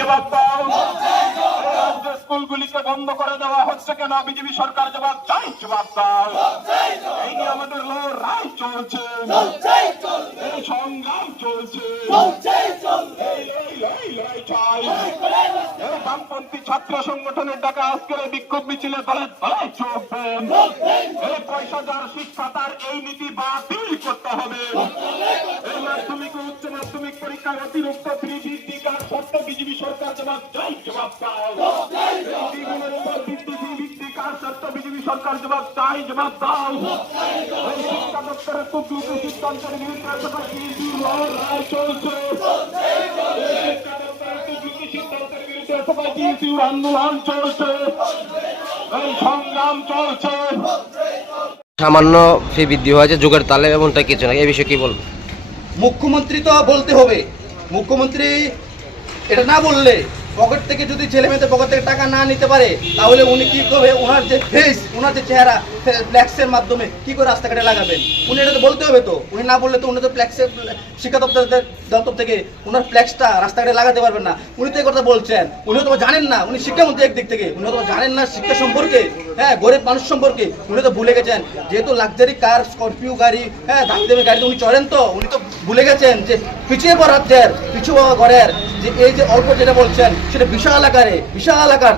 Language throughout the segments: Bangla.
জবাব দাও। রাজ্যের স্কুলগুলিকে বন্ধ করে দেওয়া হচ্ছে কেন? বিজেপি সরকার জবাব চাই, জবাব দাও। এই নিয়ে আমাদের লড়াই চলছে, এই সংগ্রাম চলছে, এই লড়াই চাই। এই বামপন্থী ছাত্র সংগঠনের ডাকা আজকের বিক্ষোভ মিছিলে দলে দলে চলবেন। এই পয়সাদার শিক্ষা তার এই নীতি বাতিল করতে হবে। এই মাধ্যমিক ও উচ্চ মাধ্যমিক পরীক্ষার অতিরিক্ত ফি বৃদ্ধিকার শর্ত বিজেপি সরকার জবাব চাই, জবাব দাও। দ্বিগুণের উপর বৃদ্ধিকার শর্ত বিজেপি সরকার জবাব চাই, জবাব দাও। এই শিক্ষা দপ্তরের কুকলুকি সিদ্ধান্তের বিরুদ্ধে লড়াই চলছে, শিক্ষা দপ্তরের কুকলুকি সিদ্ধান্তের বিরুদ্ধে আন্দোলন চলছে, এই সংগ্রাম চলছে। সামান্য ফি বৃদ্ধি হয়েছে যুগের তালে, এমনটা কিছু না। এই বিষয়ে কি বলবো? মুখ্যমন্ত্রী তো বলতে হবে। মুখ্যমন্ত্রী এটা না বললে, পকেট থেকে যদি ছেলে মেয়েদের পকেট থেকে টাকা না নিতে পারে, তাহলে উনি কি করবে? ওনার যে ফেস, ওনার যে চেহারা, ফ্ল্যাক্সের মাধ্যমে কি করে রাস্তাঘাটে লাগাবেন? উনি এটা তো বলতে হবে। তো উনি না বললে তো উনি তো ফ্ল্যাক্সের শিক্ষা দপ্তর থেকে ওনার ফ্ল্যাক্সটা রাস্তাঘাটে লাগাতে পারবেন না। উনি তো এই কথা বলছেন। উনি তো জানেন না, উনি শিক্ষামন্ত্রী একদিক থেকে, উনি তো জানেন না শিক্ষা সম্পর্কে, হ্যাঁ, গরিব মানুষ সম্পর্কে। উনি তো ভুলে গেছেন, যেহেতু লাক্সারি কার, স্করপিও গাড়ি, হ্যাঁ, দামি দামি গাড়িতে উনি চড়েন, তো উনি তো ভুলে গেছেন যে পিছিয়ে পড়া রাজ্যের, পিছু ঘরের যে এই যে অল্প যেটা বলছেন সেটা বিশাল আকার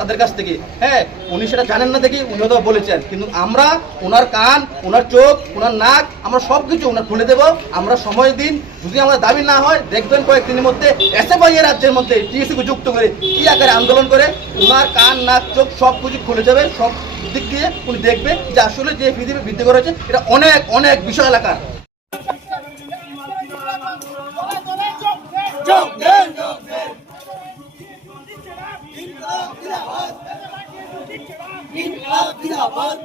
তাদের কাছ থেকে, হ্যাঁ, উনি সেটা জানেন না দেখি উনি হয়তো বলেছেন। কিন্তু আমরা ওনার কান, ওনার চোখ, ওনার নাক, আমরা সব কিছু ওনার খুলে দেবো। আমরা সময় দিন, যদি আমাদের দাবি না হয় দেখবেন কয়েকদিনের মধ্যে এসএফআই এর রাজ্যের মধ্যে টিএসসিকে যুক্ত করে কি আকারে আন্দোলন করে ওনার কান, নাক, চোখ সব কিছু খুলে যাবে। সব দিক দিয়ে উনি দেখবে যে আসলে যে পৃথিবী বৃদ্ধি করেছে এটা অনেক অনেক বিশাল আকার। জিন্দাবাদ